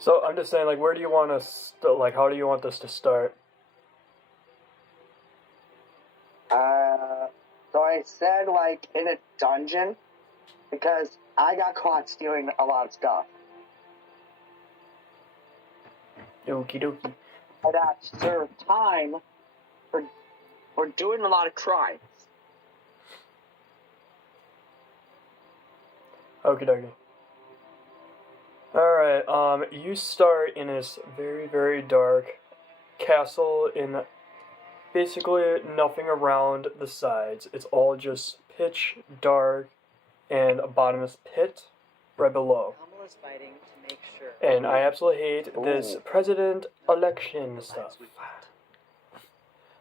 So I'm just saying, like, where do you want us? Like, how do you want this to start? So I said, like, in a dungeon, because I got caught stealing a lot of stuff. Okie dokie. And that served time for doing a lot of crimes. Okie dokie. Alright, you start in this very, very dark castle in basically nothing around the sides. It's all just pitch dark and a bottomless pit right below. Kamala's fighting to make sure. And I absolutely hate this Ooh. president election stuff.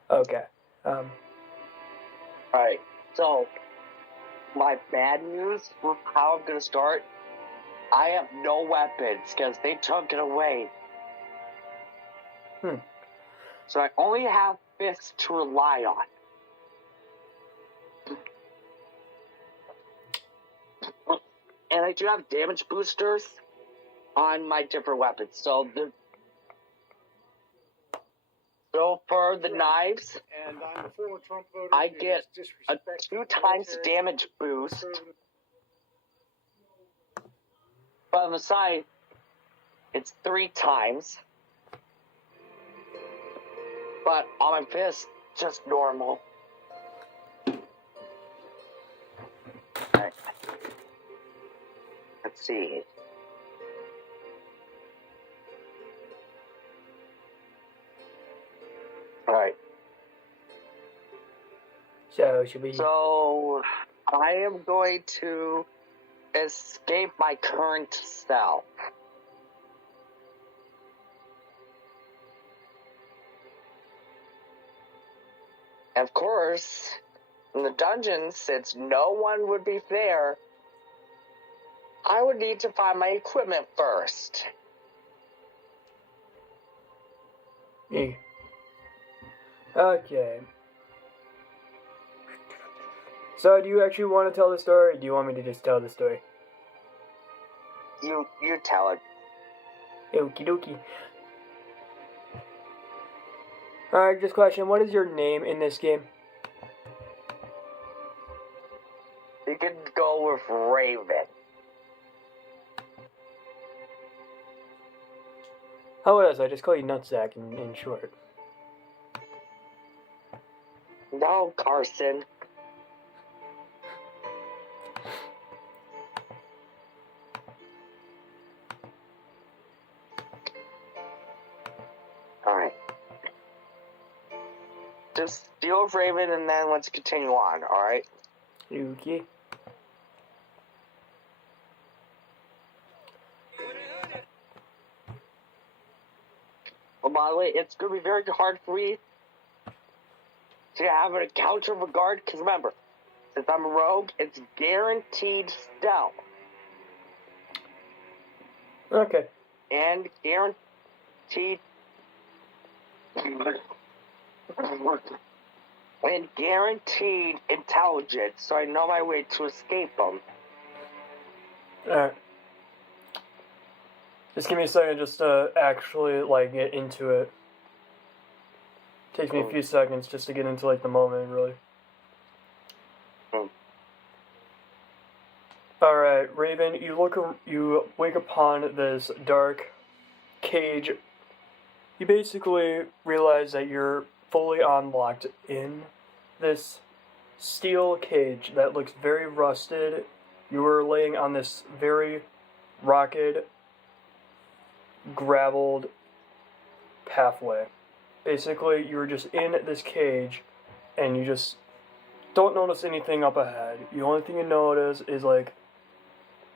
Okay. Alright, so, my bad news for how I'm gonna start, I have no weapons, because they took it away. So I only have fists to rely on. And I do have damage boosters on my different weapons. So for the knives, And I'm a former Trump voter. I It get is a disrespectful 2 times military damage boost. conservative. But on the side, it's 3 times. But on my fist, just normal. Alright. Let's see. Alright. So, should we... So, I am going to escape my current self. Of course, in the dungeon, since no one would be there, I would need to find my equipment first. Yeah. Okay. So, do you actually want to tell the story, or do you want me to just tell the story? You tell it. Okie dokie. Alright, just question, what is your name in this game? You can go with Raven. How else? I just call you Nutsack in short. No, Carson. Alright. Just deal with Raven and then let's continue on, alright? Okay. Well, by the way, it's going to be very hard for me to have an encounter of a guard, because remember, since I'm a rogue, it's guaranteed stealth. Okay. And guaranteed intelligence, so I know my way to escape them. Alright. Just give me a second just to actually, like, get into it. Takes me a few seconds just to get into, like, the moment, really. Alright, Raven, you wake upon this dark cage. You basically realize that you're fully unlocked in this steel cage that looks very rusted. You were laying on this very rocked, graveled pathway. Basically, you were just in this cage, and you just don't notice anything up ahead. The only thing you notice is, like,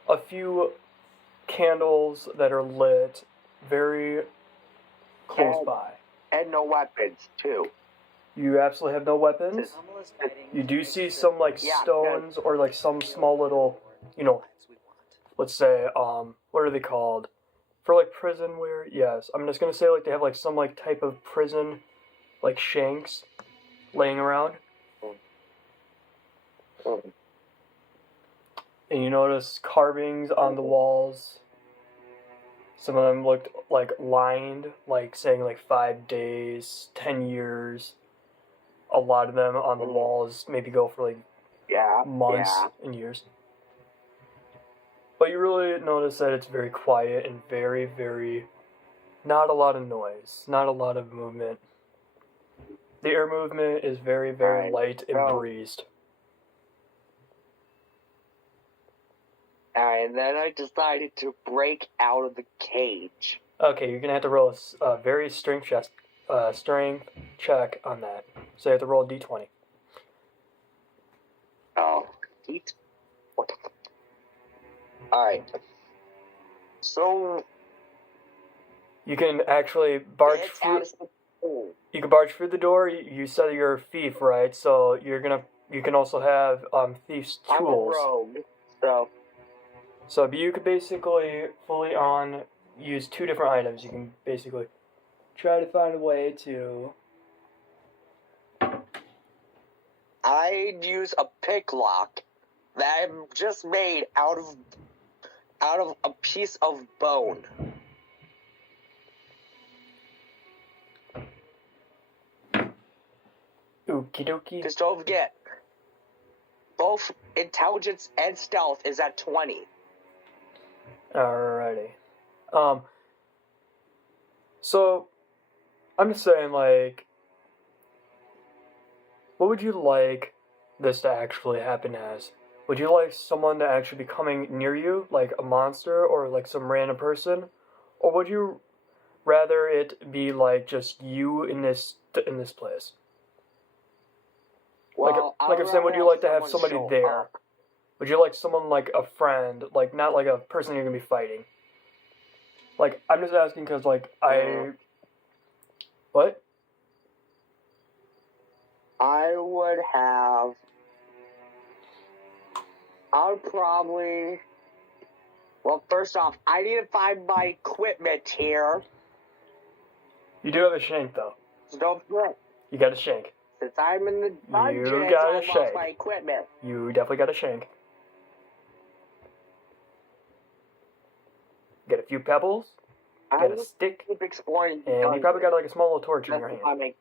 a few candles that are lit very close by. And no weapons, too. You absolutely have no weapons. Kamala's fighting You to do make see sure some, like, Yeah, stones or, like, some small little, you know, lives we want. let's say, what are they called? For, like, prison wear? Yes. I'm just gonna say, like, they have, like, some, like, type of prison, like, shanks laying around. And you notice carvings on the walls. Some of them looked like lined, like saying like 5 days, 10 years. A lot of them on the walls maybe go for like Yeah. months Yeah. and years. But you really notice that it's very quiet and very, very, not a lot of noise, not a lot of movement. The air movement is very, very Alright, light and so- breezed. Alright, and then I decided to break out of the cage. Okay, you're gonna have to roll a very strength check on that. So you have to roll a d20. Oh, eat. What the fuck? Alright. So, You can actually barge it's through. out of school. You can barge through the door. You said you're a thief, right? So you can also have thief's I'm a tools. rogue, so So you could basically fully on use two different items. You can basically try to find a way to. I'd use a pick lock that I just made out of a piece of bone. Okie dokie. Because don't forget, both intelligence and stealth is at 20. Alrighty. So, I'm just saying, like, what would you like this to actually happen as? Would you like someone to actually be coming near you, like a monster or like some random person? Or would you rather it be like just you in this place? Well, like I'm saying, would you like to have somebody there? Would you like someone like a friend, like not like a person you're gonna be fighting? Like, I'm just asking because, like, What? I would probably... Well, first off, I need to find my equipment here. You do have a shank, though. So don't forget, You got a shank. since I'm in the dungeons, got a I lost shank. my equipment. You definitely got a shank. Get a few pebbles, I'm get a gonna stick, keep exploring the and you dungeons. probably got like a small little torch in That's your if hand. I make...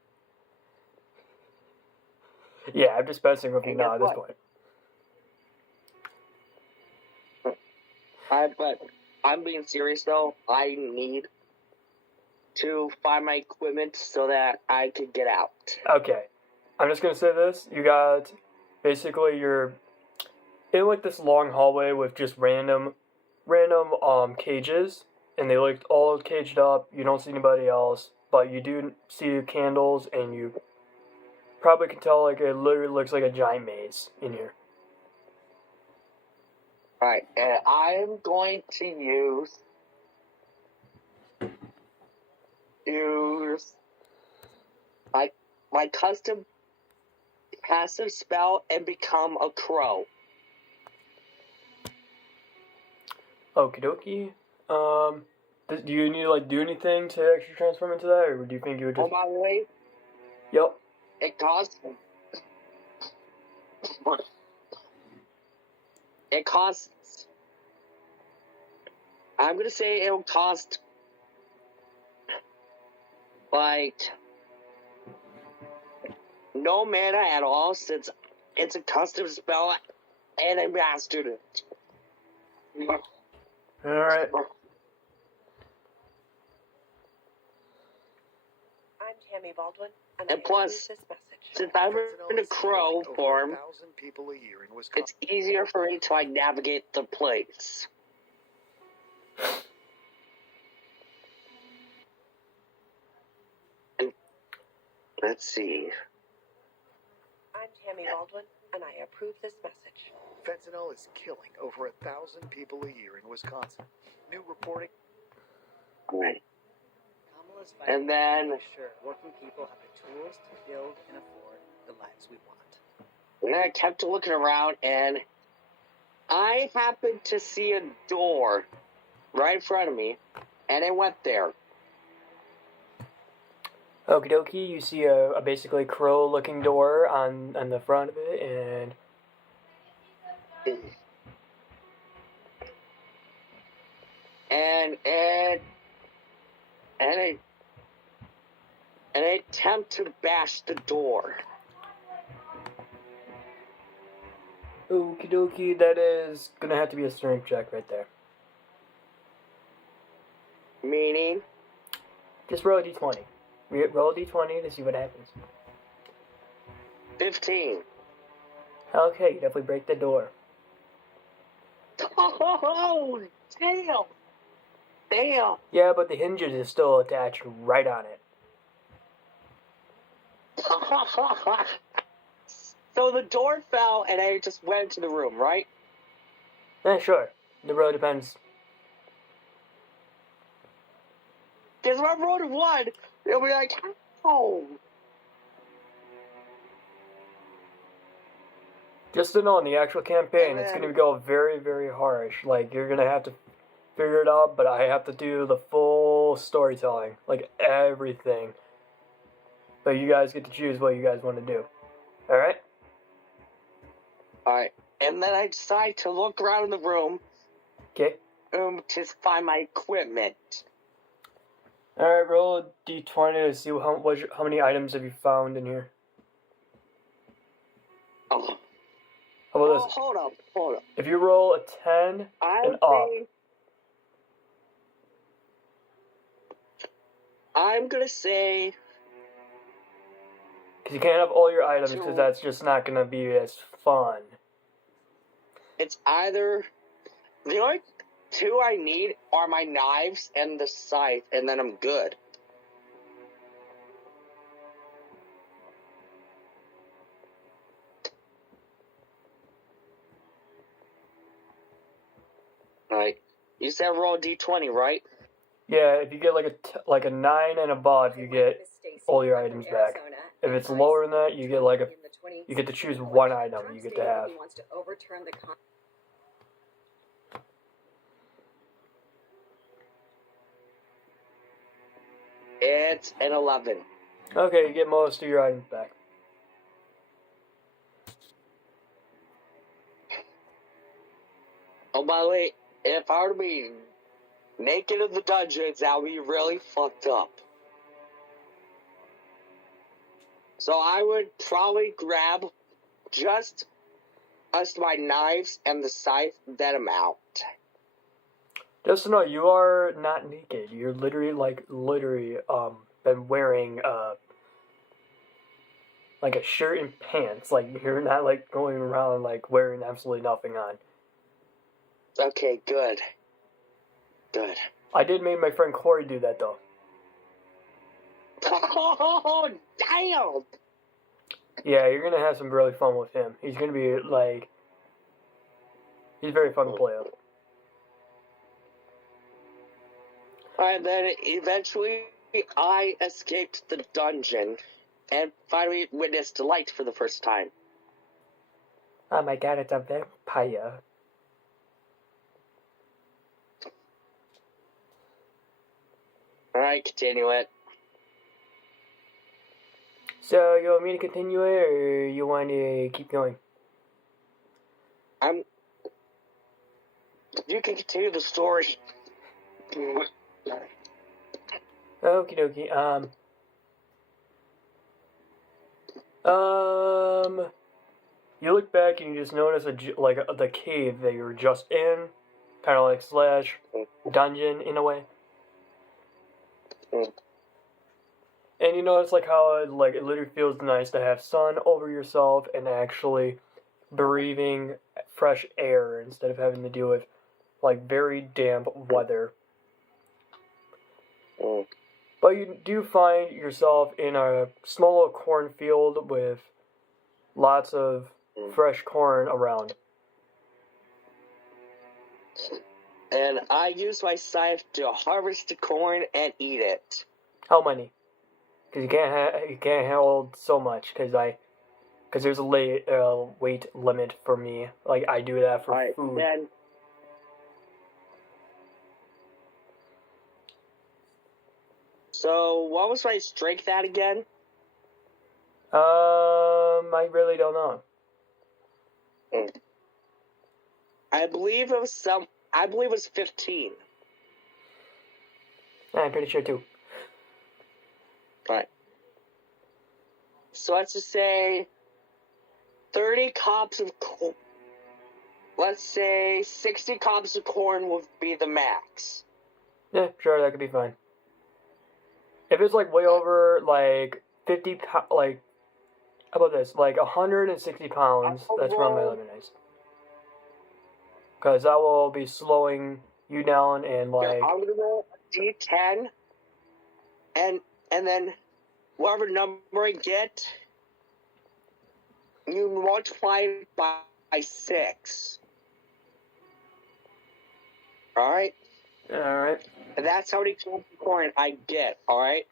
Yeah, I'm just messing with you And now guess at this what? point. But I'm being serious though. I need to find my equipment so that I can get out. Okay, I'm just gonna say this. You got basically you're in like this long hallway with just random cages, and they look all caged up. You don't see anybody else, but you do see candles, and you probably can tell like it literally looks like a giant maze in here. Alright, and I'm going to use my custom passive spell and become a crow. Okie dokie. Do you need to like do anything to actually transform into that, or do you think you would Oh, just? by the way, Yep. it costs. It costs. I'm gonna say it'll cost like no mana at all, since it's a custom spell and I mastered it. All right. I'm Tammy Baldwin, and And I plus, approve this message. Since I'm in a crow form, 1,000 people a year in Wisconsin. it's easier for me to like navigate the place. And let's see. I'm Tammy Baldwin, and I approve this message. Fentanyl is killing over 1,000 people a year in Wisconsin. New reporting. Alright. Kamala's fighting And then- to make sure working people have the tools to build and afford the lives we want. And then I kept looking around, and I happened to see a door right in front of me, and I went there. Okie dokie. You see a basically crow-looking door on the front of it, and and an attempt to bash the door. Okie dokie, that is gonna have to be a strength check right there. Meaning, Just roll a d20. Roll a d20 to see what happens. 15. Okay, you definitely break the door. Oh, damn! Damn! Yeah, but the hinges is still attached right on it. So the door fell and I just went into the room, right? Sure. The road depends. Because if I rolled a 1, it'll be like, oh. Just to know, in the actual campaign, it's gonna go very, very harsh. Like, you're gonna have to figure it out, but I have to do the full storytelling. Like, everything. But you guys get to choose what you guys want to do. Alright? Alright. And then I decide to look around the room Okay. to find my equipment. Alright, roll a d20 to see how many items have you found in here. Oh, How about this? hold up. If you roll a 10 and up, I'm gonna say because you can't have all your items, because that's just not gonna be as fun. it's either the only 2 I need are my knives and the scythe, and then I'm good. Alright. You said roll a d20, right? Yeah, if you get like a 9 and above, you get all your items back. If it's lower than that, you get to choose one item you get to have. It's an 11. Okay, you get most of your items back. Oh, by the way, if I were to be naked in the dungeons, that would be really fucked up. So I would probably grab just my knives and the scythe, then I'm out. Just to know, you are not naked. You're literally been wearing like a shirt and pants. Like, you're not like going around like wearing absolutely nothing on. Okay, good. I did make my friend Corey do that though. Oh, damn! Yeah, you're gonna have some really fun with him. He's gonna be like, he's very fun to play with. Alright, then eventually I escaped the dungeon and finally witnessed light for the first time. Oh my god, it's a vampire. Alright, continue it. So, you want me to continue it, or you want to keep going? You can continue the story. Okie dokie, you look back and you just notice the cave that you were just in, kind of like slash dungeon in a way. And you notice like how it literally feels nice to have sun over yourself and actually breathing fresh air instead of having to deal with like very damp weather. But you do find yourself in a small little cornfield with lots of fresh corn around. And I use my scythe to harvest the corn and eat it. How many? Because you can't hold so much. Because there's a weight limit for me. Like, I do that for food. Then so what was my strength at again? I really don't know. I believe it was 15. I'm pretty sure too. Right. So let's just say 30 cobs of corn. Let's say 60 cobs of corn would be the max. Yeah, sure, that could be fine. If it's like way over like 50 like, how about this? Like 160 pounds, that's from my living nice. Because that will be slowing you down and like. I'm gonna roll a D10, and then whatever number I get, you multiply it by 6. Alright? Alright. And that's how many cobs of corn I get, alright?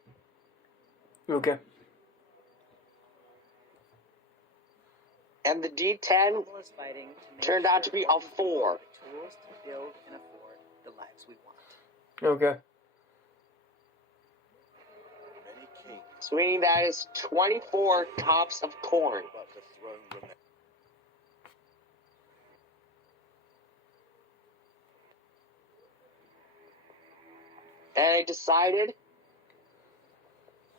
Okay. And the D10 Marvel is fighting to make turned out to sure be all a people 4. have the tools to build and afford the lives we want. Okay. Many kings, So meaning that is 24 cobs of corn. but the throne remains. And I decided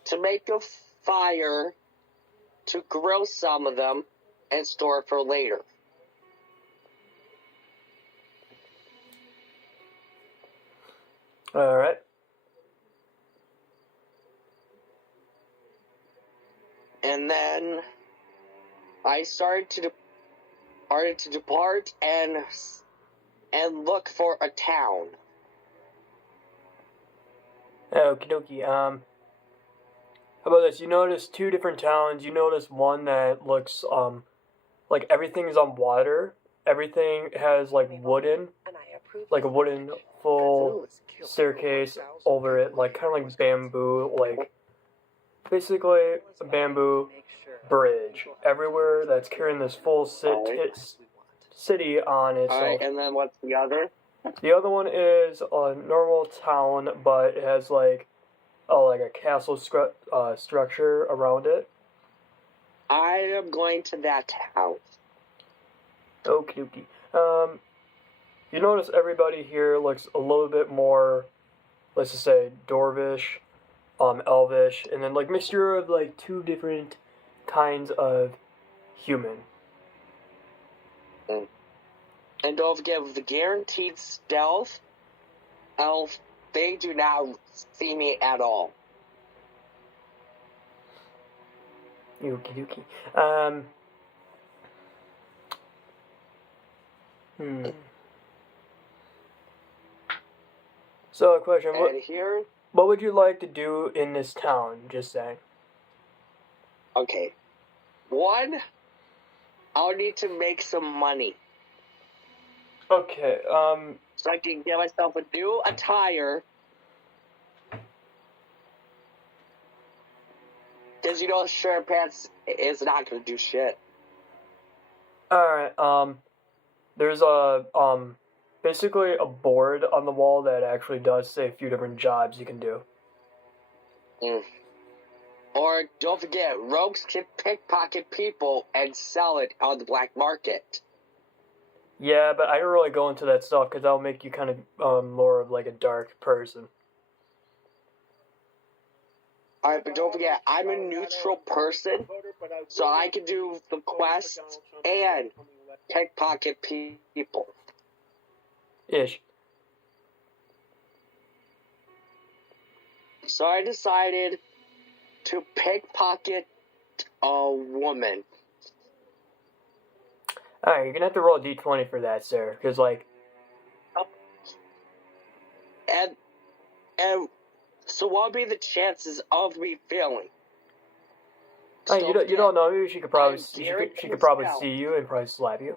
to make a fire to grill some of them and store it for later. Alright. And then I started to depart and look for a town. Okie dokie. How about this? You notice 2 different towns. You notice one that looks, like everything's on water. Everything has, like, wooden, And I approve like a this wooden message. full Godzilla is killing staircase over 1,000 over it, people like, a kind of year in like bamboo, like, basically Marvel is a fighting bamboo to make sure all bridge people have the everywhere tools to that's carrying build this full and afford the lives we want. city on itself. Alright, and then what's the other? The other one is a normal town, but it has like a castle structure around it. I am going to that town. Okie dokie. You notice everybody here looks a little bit more, let's just say, Dwarvish, Elvish, and then like mixture of like 2 different kinds of human. And don't forget, with the guaranteed stealth, elf, they do not see me at all. Okie dokie. Hmm. So, a question: And here, what would you like to do in this town? Just saying. okay. One, I'll need to make some money. Okay. So I can get myself a new attire. Because you know, shirt pants is not gonna do shit. Alright, there's basically a board on the wall that actually does say a few different jobs you can do. Or don't forget, rogues can pickpocket people and sell it on the black market. Yeah, but I don't really go into that stuff because that'll make you kind of more of like a dark person. Alright, but don't forget, I'm a neutral person, so I can do the quest and pickpocket people. Ish. So I decided to pickpocket a woman. Alright, you're gonna have to roll a d20 for that, sir. Because, like, And so what would be the chances of me failing? you don't know. Maybe she could probably I'm she Derek could probably Criswell. see you and probably slap you.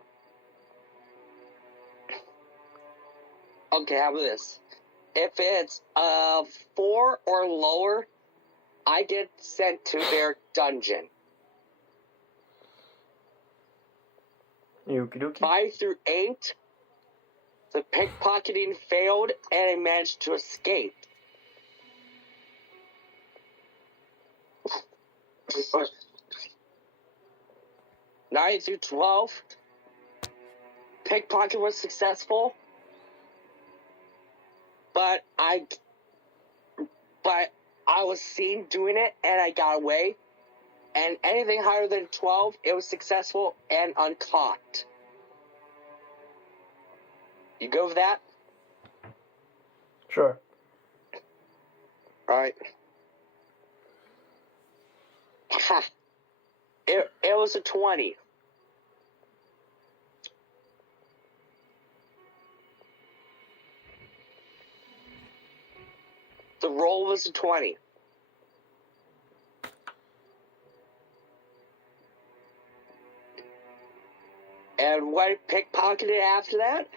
Okay, how about this? If it's 4 or lower, I get sent to their dungeon. Okie dokie. 5 through 8, the pickpocketing failed and I managed to escape. 9 through 12, pickpocket was successful, but I but I was seen doing it and I got away. And anything higher than 12, it was successful and uncaught. You go with that? Sure. Alright. Ha. It was a 20. The roll was a 20. And what pickpocketed after that?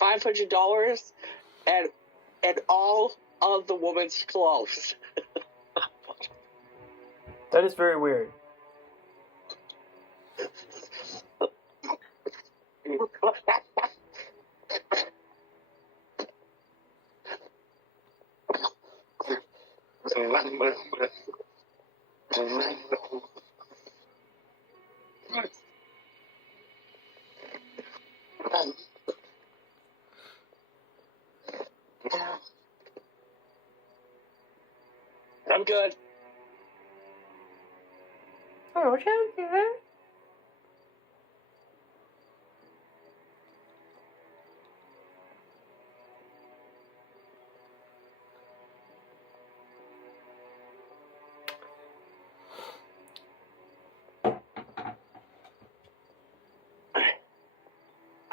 $500 and all of the woman's clothes. That is very weird. I'm good. Oh, okay.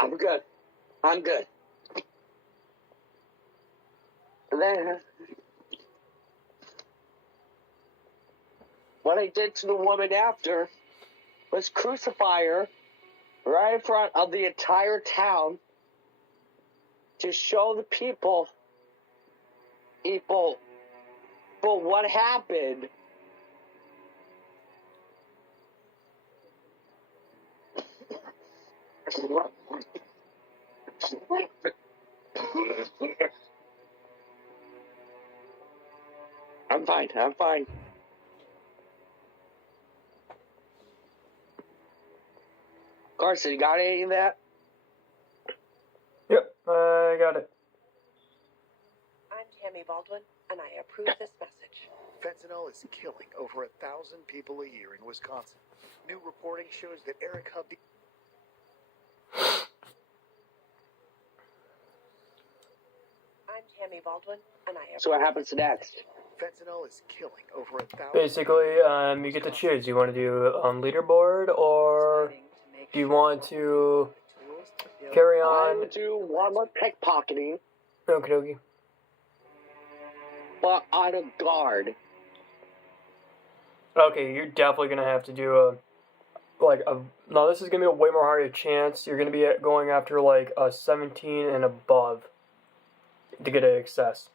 I'm good. I'm good. And then, what I did to the woman after was crucify her right in front of the entire town to show the people what happened. I'm fine. I'm fine. Carson, you got any of that? Yep, I got it. I'm Tammy Baldwin, and I approve this message. Fentanyl is killing over 1,000 people a year in Wisconsin. New reporting shows that Eric Hubby. I'm Tammy Baldwin, and I approve So what happens this next? Fentanyl is killing over 1,000. Basically, you get to choose. You want to do leaderboard, or do you want to carry I on? would do one more pickpocketing, Okie dokie. but on a guard. Okay, you're definitely gonna have to do no, this is gonna be a way more harder chance. You're gonna be going after like a 17 and above to get an excess.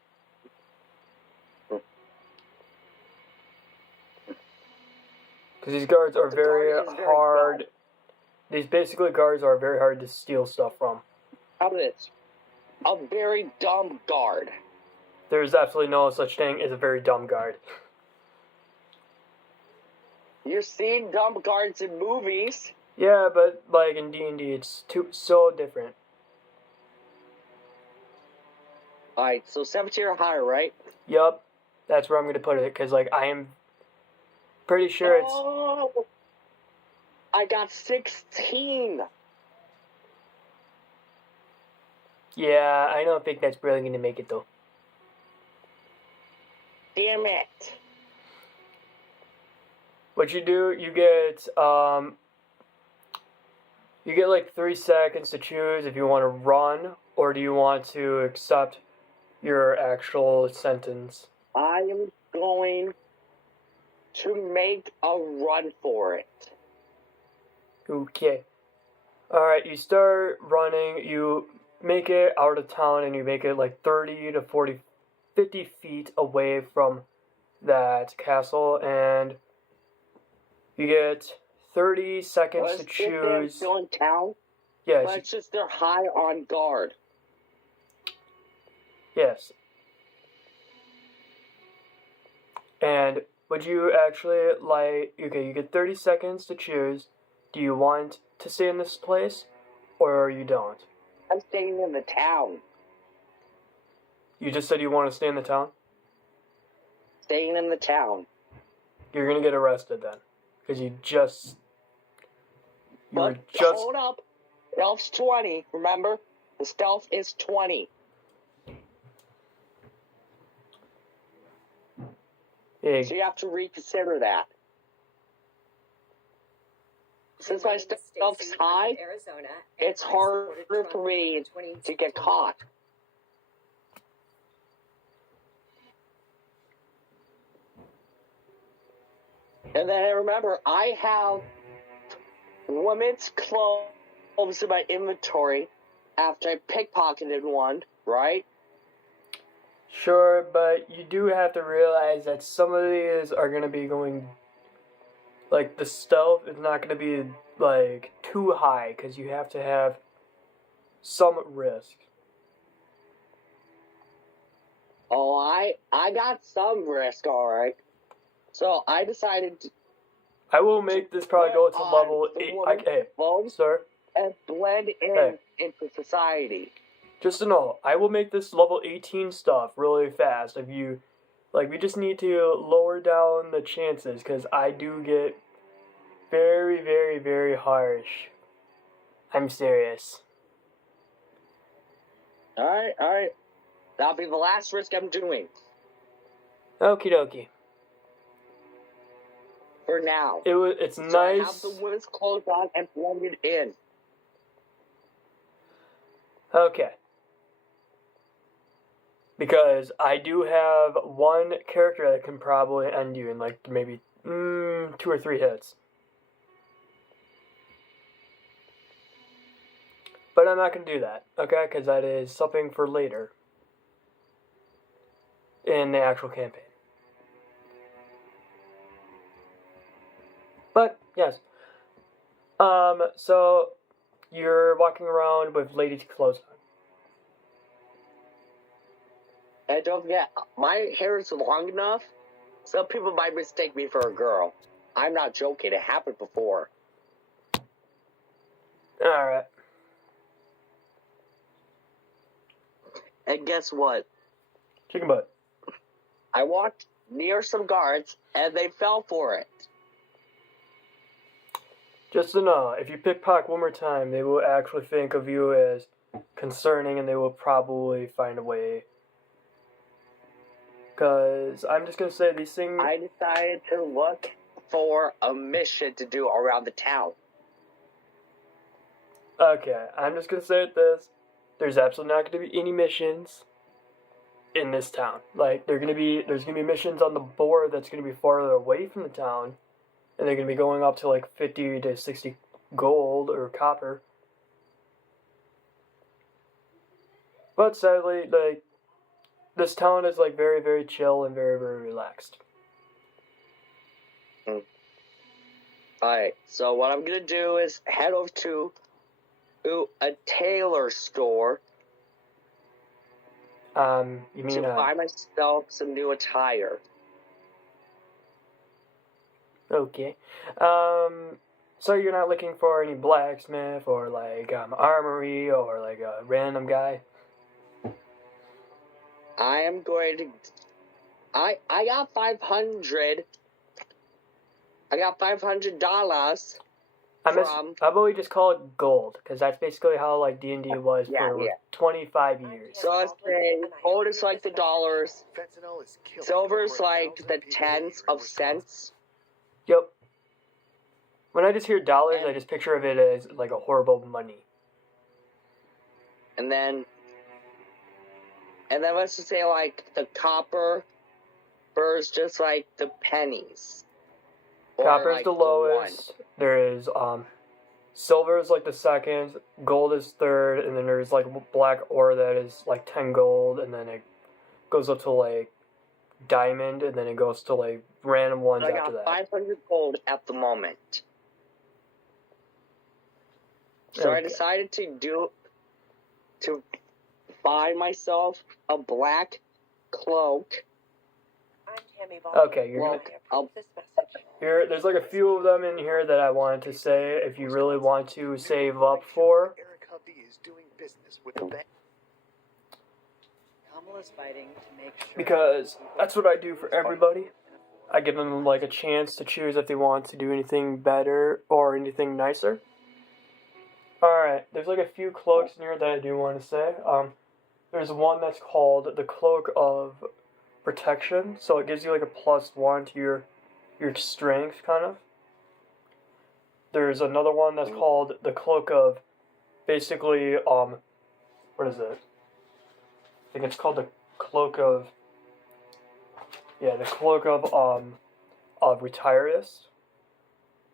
Because these guards are The very guard is very hard. bad. These basically guards are very hard to steal stuff from. How about this? A very dumb guard. There's absolutely no such thing as a very dumb guard. You're seeing dumb guards in movies. Yeah, but like in D&D, it's so different. Alright, so 17 or higher, right? Yup, that's where I'm gonna put it. Because like I am pretty sure it's. Oh, I got 16. Yeah, I don't think that's really gonna make it though. Damn it. What you do, you get like 3 seconds to choose if you want to run or do you want to accept your actual sentence. I am going to make a run for it. Okay. Alright, you start running, you make it out of town and you make it like 30 to 40, 50 feet away from that castle and you get 30 seconds Let's to get them choose. still in town, Yes, but it's just they're high on guard. yes. And would you actually like, okay, you get 30 seconds to choose. Do you want to stay in this place or you don't? I'm staying in the town. You just said you want to stay in the town? Staying in the town. You're gonna get arrested then. Because you were But just... hold up. Stealth's 20, remember? The stealth is 20. Yeah, So you have to reconsider that. Since my stealth's high, Arizona, it's harder for me to get caught. And then remember, I have women's clothes in my inventory after I pickpocketed one, right? sure, but you do have to realize that some of these are gonna be going... Like, the stealth is not gonna be, like, too high, because you have to have some risk. Oh, I got some risk, alright. So I decided to I will make this probably go to on level the 8. woman's Hey, clothes sir, and blend in Hey. into society. just to know, I will make this level 18 stuff really fast. If you, like, we just need to lower down the chances, because I do get very, very, very harsh. I'm serious. Alright. That'll be the last risk I'm doing. Okie dokie. For now. It's So I have nice. the women's clothes on and blended in. Okay. Because I do have one character that can probably end you in like maybe 2 or 3 hits. But I'm not going to do that, okay? Because that is something for later in the actual campaign. But, yes. So, you're walking around with ladies' clothes on. And don't forget, my hair is long enough, some people might mistake me for a girl. I'm not joking, it happened before. Alright. And guess what? Chicken butt. I walked near some guards, and they fell for it. Just to know, if you pickpocket one more time, they will actually think of you as concerning and they will probably find a way. Because I'm just going to say these things... I decided to look for a mission to do around the town. Okay, I'm just going to say this. There's absolutely not going to be any missions in this town. Like, there's going to be missions on the board that's going to be farther away from the town. And they're going to be going up to like 50 to 60 gold or copper. But sadly, like, this town is like very, very chill and very, very relaxed. Alright, so what I'm gonna do is head over to a tailor store You mean, to buy myself some new attire. okay. So you're not looking for any blacksmith or like armory or like a random guy? I am going to... I got 500. I got $500 from... How about we just call it gold? Because that's basically how like D&D was Yeah, for yeah. 25 years. So I say gold is like the dollars, Fentanyl is killing silver is over like 1,000 the people a tens year in of Wisconsin. cents, Yep. When I just hear dollars, I just picture of it as like a horrible money. and then let's just say like the copper is just like the pennies. Or, Copper is like, the one. lowest. There is silver is like the second, gold is third, and then there's like black ore that is like 10 gold, and then it goes up to like diamond, and then it goes to like random ones I after got that. 500 gold at the moment. So I Okay. decided to buy myself a black cloak. I'm Tammy Baldwin. Okay, you're Well, gonna. I approve this message. There's like a few of them in here that I wanted to say if you really want to save up for. Eric Hovde is doing business with the bank. simple as fighting to make sure because people that's what I do for everybody. can afford I give them like a chance to choose if they want to do anything better or anything nicer. Alright, there's like a few cloaks in here that I do want to say. There's one that's called the Cloak of Protection, so it gives you like a +1 to your strength, kind of. There's another one that's called the Cloak of, basically, what is it? I think it's called the Cloak of, yeah, the Cloak of Retirius.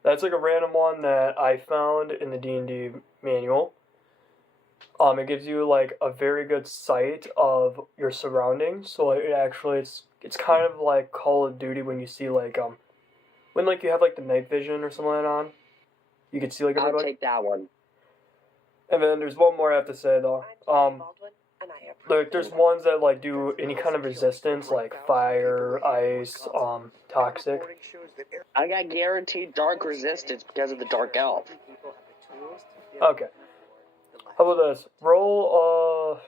That's like a random one that I found in the D&D manual. It gives you like a very good sight of your surroundings. So it's kind of like Call of Duty when you see like when like you have like the night vision or something like that on. You can see like I'll everybody. take that one. And then there's one more I have to say though. I'm Tammy Baldwin, and I approve There's this ones that like do any kind of resistance, like fire, ice, toxic. Reporting shows that air- I got guaranteed dark resistance because of the dark elf. people have the tools to build Okay. and afford the lives How about we this? Roll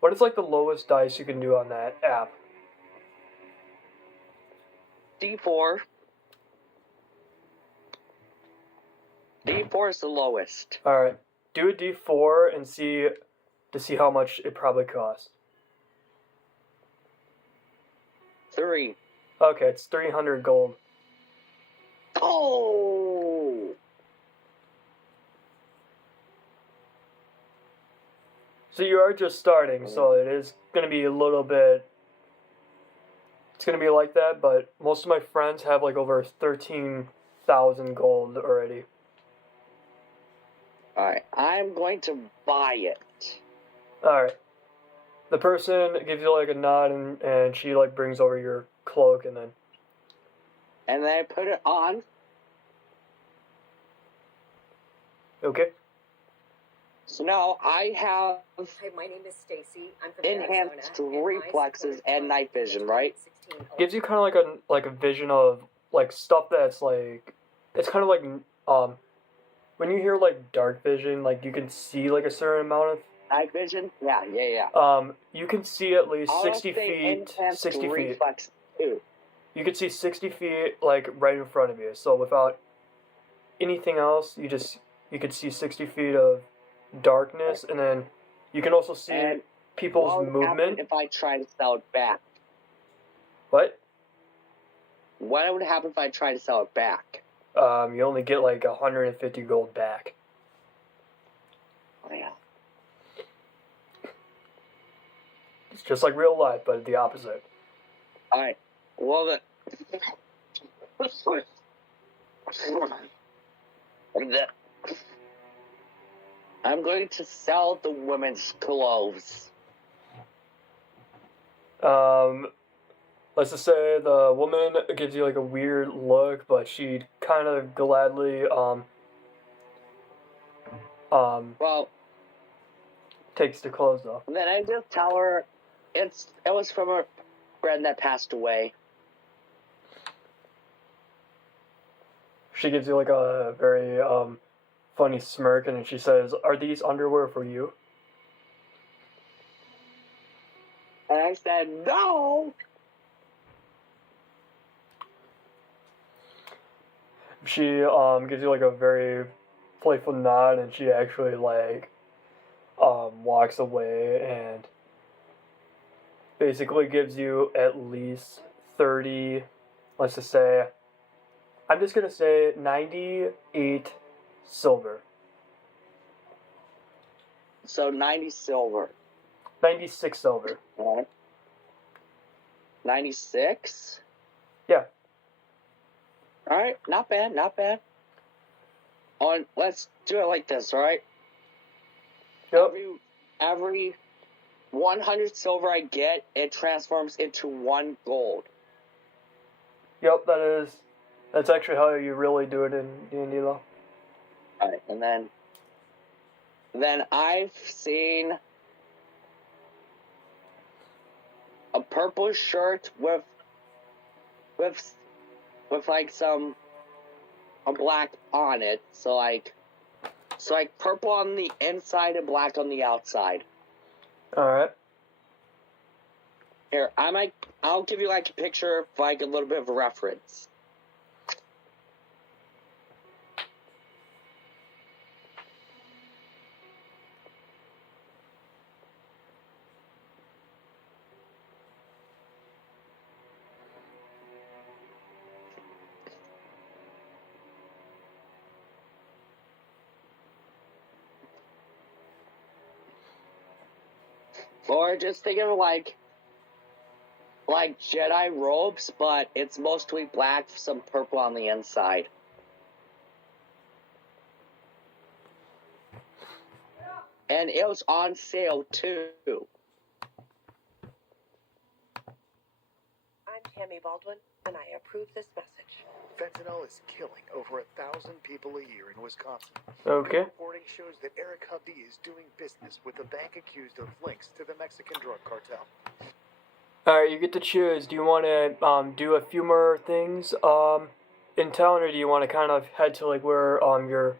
what is like the lowest dice you can do on that app? D4. D4 is the lowest. Alright. Do a D4 and see how much it probably costs. 3. Okay, it's 300 gold. Oh! So you are just starting, so it is gonna be a little bit. It's gonna be like that, but most of my friends have like over 13,000 gold already. Alright, I'm going to buy it. Alright. The person gives you like a nod and she like brings over your cloak and then. And then I put it on. Okay. So now I have Hi, my name is Stacy. I'm from enhanced Arizona, and I reflexes supported and Trump night in the vision, right? 2016 Gives you kind of like a vision of like stuff that's like it's kind of like when you hear like dark vision, like you can see like a certain amount night vision. Yeah. of you can see at least I'll 60 say feet, enhanced 60 feet. reflex too. You can see 60 feet like right in front of you. So without anything else, you could see 60 feet of darkness, and then you can also see And people's what would happen movement. if I try to sell it back? What? What would happen if I try to sell it back? You only get like 150 gold back. Oh, yeah. It's just like real life, but the opposite. Alright. Well, I'm going to sell the women's clothes. Let's just say the woman gives you like a weird look, but she'd kind of gladly Well, takes the clothes though. then I just tell her it was from a friend that passed away. She gives you like a very funny smirk, and then she says, "Are these underwear for you?" And I said, no! She gives you like a very playful nod, and she actually like walks away and basically gives you at least 30, let's just say, I'm just gonna say 98 silver. So 90 silver. 96 silver. Alright. 96? Yeah. Alright, not bad, not bad. Let's do it like this, alright? Yep. Every 100 silver I get, it transforms into 1 gold. Yep, that's actually how you really do it in D&D though. Alright, and then I've seen a purple shirt with like a black on it, so like purple on the inside and black on the outside. Alright. Here, I'll give you like a picture for like a little bit of a reference. Or just think of like Jedi robes, but it's mostly black, some purple on the inside. And it was on sale too. I'm Tammy Baldwin, and I approve this message. Fentanyl is killing over 1,000 people a year in Wisconsin. Okay. New reporting shows that Eric Hubby is doing business with a bank accused of links to the Mexican drug cartel. Alright, you get to choose. Do you want to do a few more things in town, or do you want to kind of head to like where you're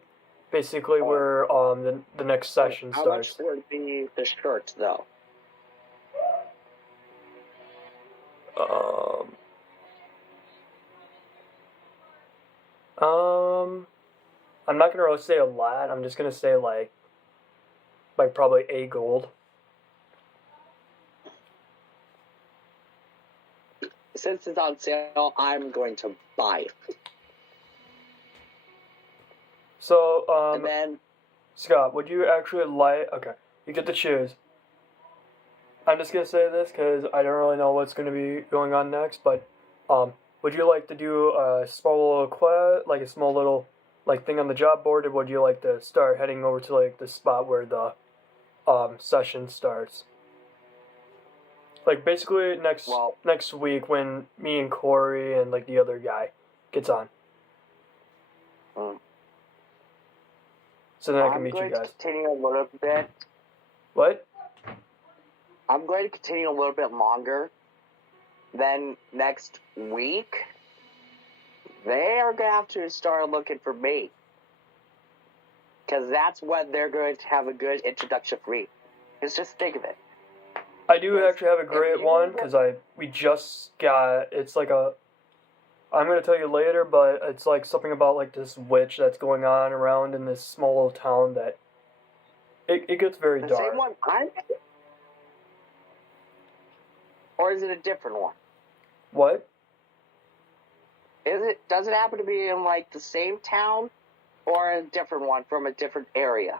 basically where the next session How starts? much would be the shirt though? I'm not gonna really say a lot. I'm just gonna say like probably a gold. Since it's on sale, I'm going to buy it. So And then Scott, would you actually like? Okay, you get to choose. I'm just gonna say this because I don't really know what's gonna be going on next, but would you like to do a small little quest, like a small little like thing on the job board, or would you like to start heading over to like the spot where the session starts? Like basically next week when me and Corey and like the other guy gets on. So then I can I'm meet you going to guys. continue a little bit. What? I'm going to continue a little bit longer. Then next week, they are going to have to start looking for me. Because that's when they're going to have a good introduction for me. Because just think of it. I do actually have a great one because we just got. It's like a. I'm gonna tell you later, but it's like something about like this witch that's going on around in this small little town that. It gets very The dark. same one I'm... Or is it a different one? What? Does it happen to be in like the same town? Or a different one from a different area?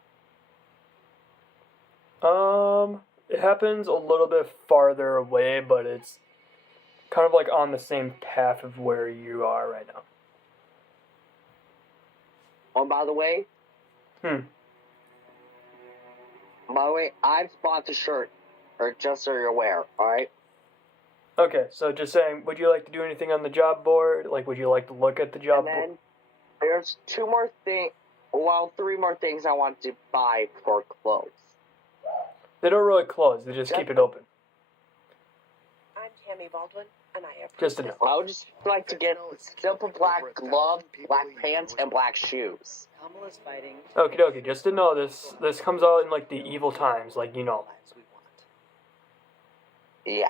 It happens a little bit farther away, but it's kind of like on the same path of where you are right now. Oh, by the way, I've bought the shirt, or just so you're aware, alright? Okay, so just saying, would you like to do anything on the job board? Like, would you like to look at the job And board? then there's three more things I want to buy for clothes. They don't really close, they just keep it open. I'm Tammy Baldwin, and I approve Just a this note. I would just like to get simple black gloves, black pants, and black shoes. Kamala's fighting. Okie dokie, just to know this comes out in like the evil times, like you know. Lives we want. Yeah.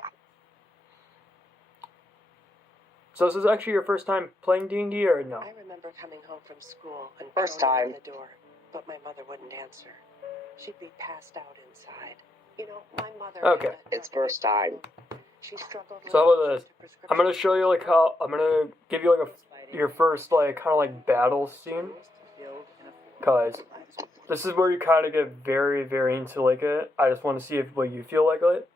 So this is actually your first time playing D&D or no? I remember coming home from school and First pounding on time. the door, but my mother wouldn't answer. She'd be passed out inside. You know, my mother. Okay. had a It's first time. She struggled. So how about with this? I'm gonna show you like how I'm gonna give you like your first like kind of like battle scene, cause this is where you kind of get very very into like it. I just want to see if what you feel like it.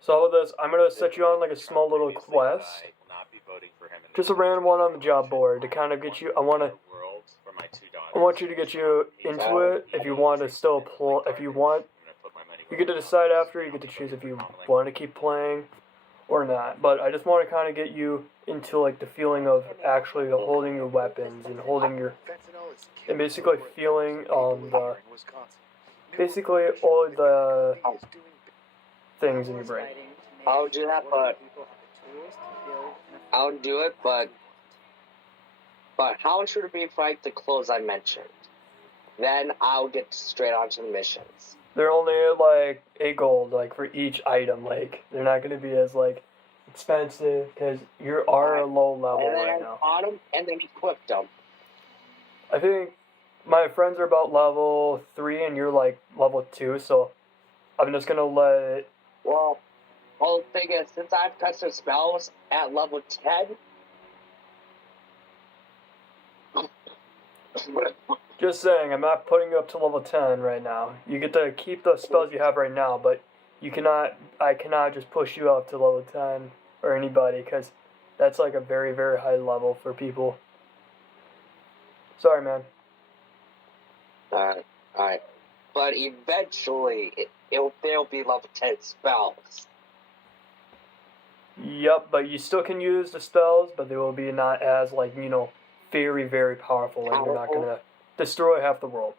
So how about this? I'm gonna set you on like a small little quest, just a random one on the job board to kind of get you. I want you to get you into it. If you want to still play, if you want, you get to decide after. You get to choose if you want to keep playing or not. But I just want to kind of get you into like the feeling of actually holding your weapons and holding your and basically feeling the basically all the things in your brain. I'll do that, but I'll do it, but how much would it be for like the clothes I mentioned? Then I'll get straight onto the missions. They're only like 8 gold, like for each item. Like they're not gonna be as like expensive because you are a low level And then right I now. bought them and then equipped them. I think my friends are about level 3 and you're like level 2, so I'm just gonna let. Well, the thing is, since I've custom spells at level 10, Just saying, I'm not putting you up to level 10 right now. You get to keep the spells you have right now, but you cannot. I cannot just push you up to level 10 or anybody because that's like a very, very high level for people. Sorry, man. alright. But eventually, they'll be level 10 spells. Yep, but you still can use the spells, but they will be not as like very, very powerful, and you're not Powerful. gonna destroy half the world.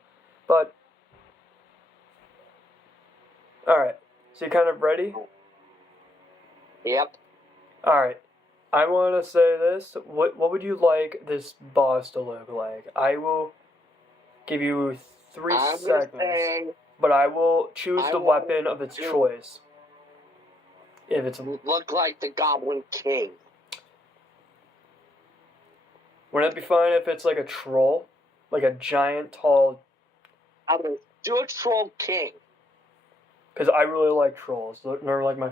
But all right, so you kind of ready? Yep. All right, I want to say this. What would you like this boss to look like? I will give you 3 I'm gonna seconds, say, but I will choose I the want weapon of its to- choice. If it's look like the Goblin King. wouldn't it be fine if it's like a troll, like a giant, tall? I'm gonna do a Troll King. Because I really like trolls. They're like my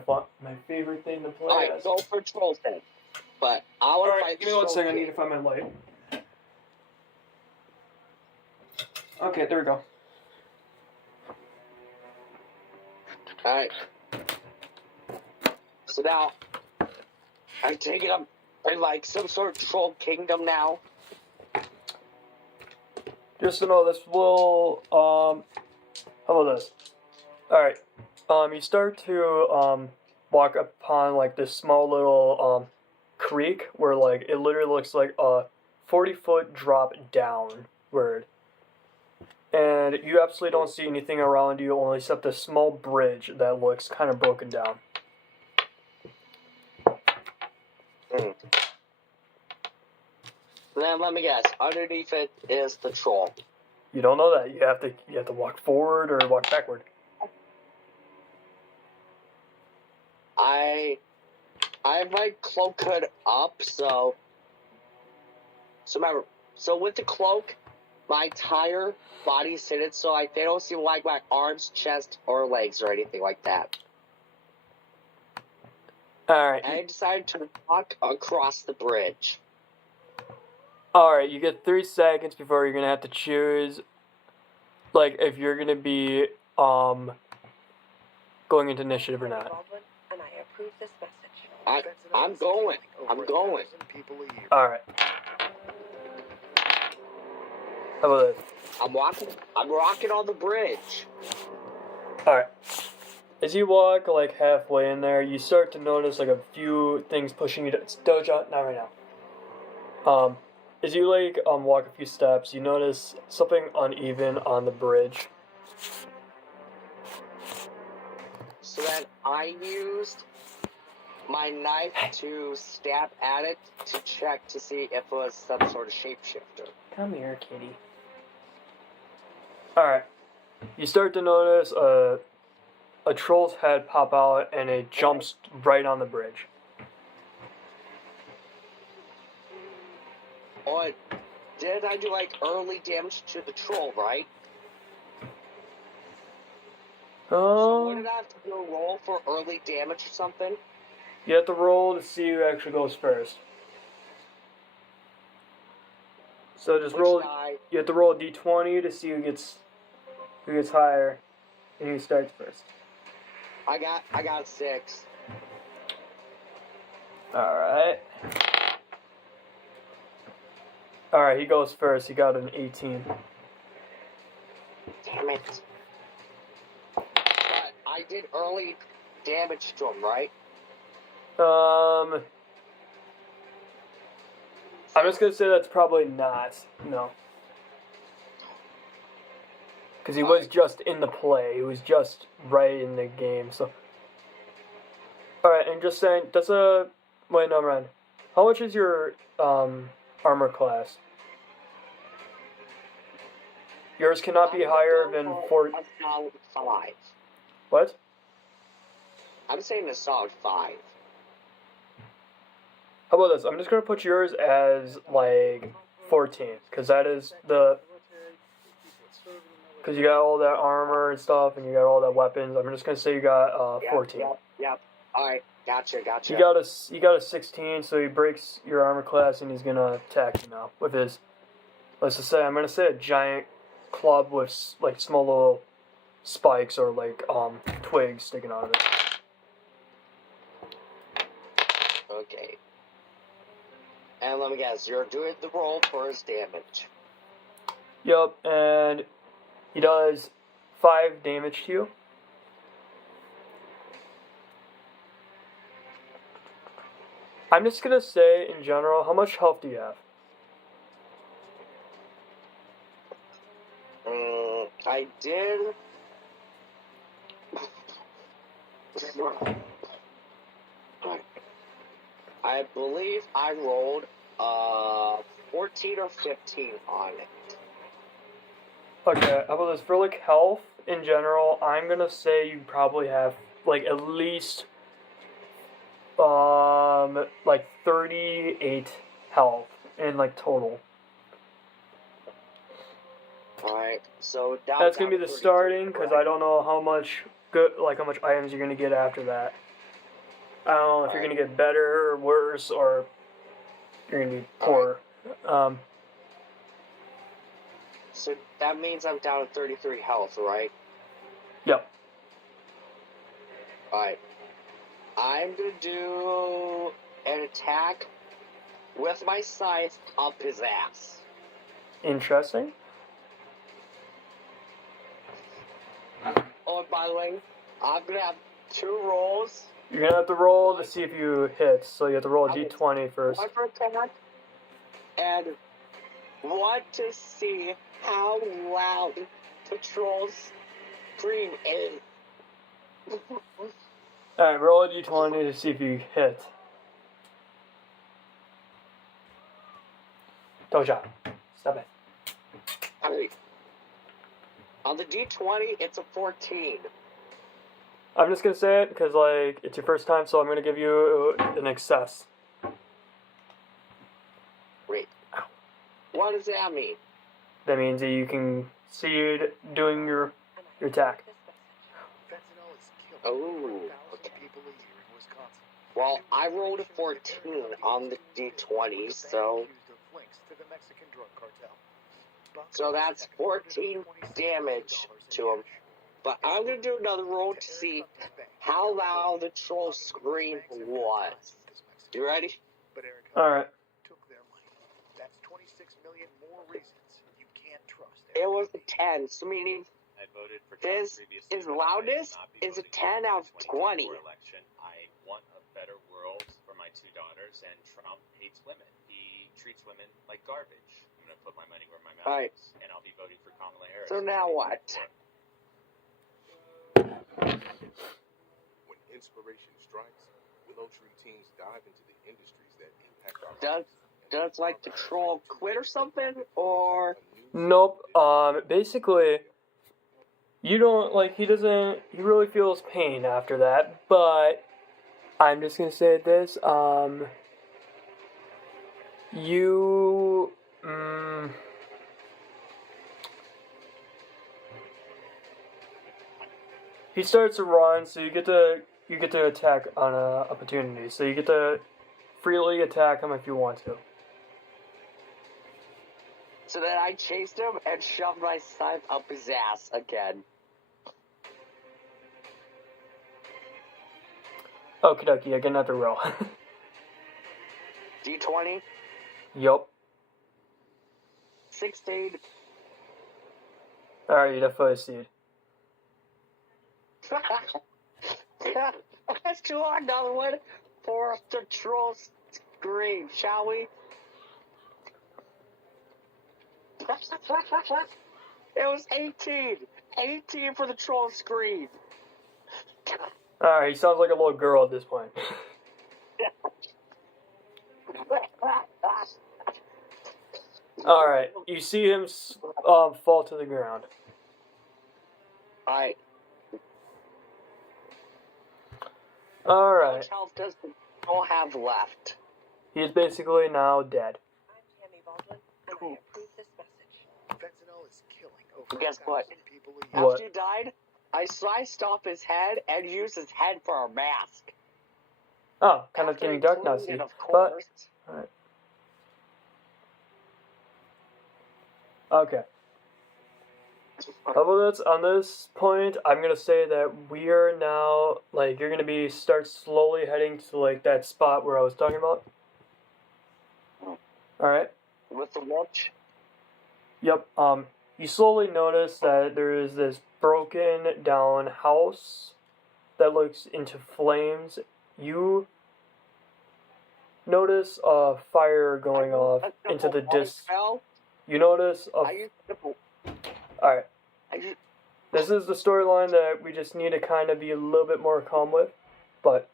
favorite thing to play Alright, as. go for Trolls then. But I want to Alright, fight give me 1 Troll second. I King. need to find my light. Okay, there we go. Alright. So now, I'm taking up in like some sort of troll kingdom now. Just to know, this will how about this? Alright. You start to walk upon like this small little creek where like it literally looks like a 40-foot drop downward. And you absolutely don't see anything around you, only except a small bridge that looks kind of broken down. Then let me guess, underneath it is the troll. You don't know that. You have to walk forward or walk backward. I have my cloak hood up, so remember, so with the cloak, my entire body's hidden, so like they don't see like my arms, chest, or legs or anything like that. Alright. And I decided to walk across the bridge. Alright, you get 3 seconds before you're gonna have to choose like if you're gonna be going into initiative or not. Baldwin, and I approve this message. I'm going. I'm going. 1,000 people a year. Alright. How about this? I'm rocking on the bridge. Alright. As you walk like halfway in there, you start to notice like a few things pushing you to Doja, not right now. As you like walk a few steps, you notice something uneven on the bridge. So then I used my knife to stab at it to check to see if it was some sort of shapeshifter. Come here, kitty. Alright. You start to notice a troll's head pop out and it jumps right on the bridge. Oh, did I do like early damage to the troll, right? So wouldn't I have to do a roll for early damage or something? You have to roll to see who actually goes first. So just Which roll. die? You have to roll a d20 to see who gets higher, and who starts first. I got 6. Alright. Alright, he goes first. He got an 18. Damn it. But I did early damage to him, right? I'm just gonna say that's probably not. No. Because he was just in the play. He was just right in the game, so. Alright, and just saying, wait, no, Ryan. How much is your, armor class? Yours cannot be I'm higher gonna than go 4. A solid 5. What? I'm saying a solid 5. How about this? I'm just gonna put yours as like 14, because that is the. Because you got all that armor and stuff, and you got all that weapons. I'm just gonna say you got 14. Yep. Alright, gotcha. You got a 16, so he breaks your armor class, and he's gonna attack you now with his. Let's just say I'm gonna say a giant club with like small little spikes or like twigs sticking out of it. Okay. And let me guess, you're doing the roll for his damage. Yup, and he does 5 damage to you. I'm just gonna say in general, how much health do you have? I did. I believe I rolled 14 or 15 on it. Okay, how about this? For like health in general, I'm gonna say you probably have like at least like 38 health in like total. Alright, so That's gonna be down the 33, starting, because I correct? don't know how much how much items you're gonna get after that. I don't know if you're gonna get better or worse, or you're gonna be poorer. So that means I'm down to 33 health, right? Yep. Alright. I'm gonna do an attack with my scythe up his ass. Interesting. Oh, and by the way, I'm gonna have 2 rolls. You're gonna have to roll to see if you hit, so you have to roll a d20 first. One for attack, and one to see how loud the troll's scream is. Alright, roll a d20 to see if you hit. Doja, stop it. Alright. On the D20, it's a 14. I'm just gonna say it because like it's your first time, so I'm gonna give you an excess. Wait. What does that mean? That means that you can succeed doing your attack. Fentanyl is killing over 1,000 okay. people a year in Wisconsin. Well, I rolled a 14 on the D20, so... Accused of links to the Mexican drug cartel. So that's 14 damage to him. But I'm gonna do another roll to see how loud the troll scream was. You ready? But Eric Alright. took their money. That's 26 million more reasons you can't trust It Eric. was a 10, so meaning I voted for his Trump previously, his but I loudness will not be is a voting 10 out of for the 20. 2024 election. I want a better world for my 2 daughters, and Trump hates women. He treats women like garbage. I'm gonna put my money where my mouth Alright. is, and I'll be voting for Kamala Harris. So in now what? 2024. When inspiration strikes, Willow Tree teams dive into the industries that impact our Does like the troll quit or something? Or Nope. Basically, you don't like. He doesn't. He really feels pain after that. But I'm just gonna say this. You. He starts to run, so you get to attack on a opportunity. So you get to freely attack him if you want to. so then I chased him and shoved my scythe up his ass again. Okie dokie, I get another roll. D20, Yup. 16. Alright, you definitely succeed. Let's do another one for the troll scream, shall we? It was 18. 18 for the troll scream. Alright, he sounds like a little girl at this point. Alright, you see him fall to the ground. Alright. How Alright, much health does the girl have left? he's basically now dead. I'm Tammy Baldwin, and I approve this message. Fentanyl is killing over Guess 1,000 what? people a year. What? After he died, I sliced off his head and used his head for a mask. Oh, kind of After getting he dark now, cleaned see. it, of But, course. alright. Okay. How about this? On this point, I'm gonna say that we are now, like, you're gonna start slowly heading to, like, that spot where I was talking about. Alright? With the witch? Yep, you slowly notice that there is this broken down house that looks into flames. You notice a fire going off into the You notice a. I used to, Alright, I used, this is the storyline that we just need to kind of be a little bit more calm with, but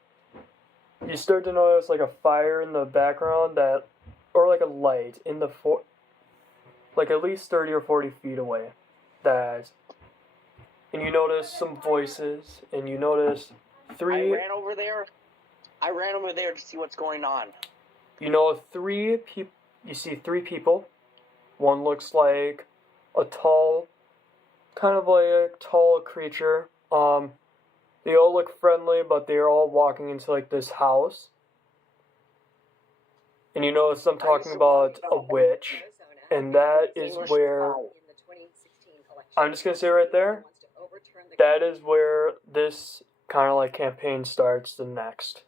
you start to notice like a fire in the background that, or like a light in the like at least 30 or 40 feet away, and you notice some voices, and you notice I three, ran over there. I ran over there to see what's going on. you know, you see three people. One looks like a tall, kind of like a tall creature. They all look friendly, but they're all walking into like this house. And you notice I'm talking about a witch, and that is where, I'm just gonna say right there, that is where this kind of like campaign starts the next.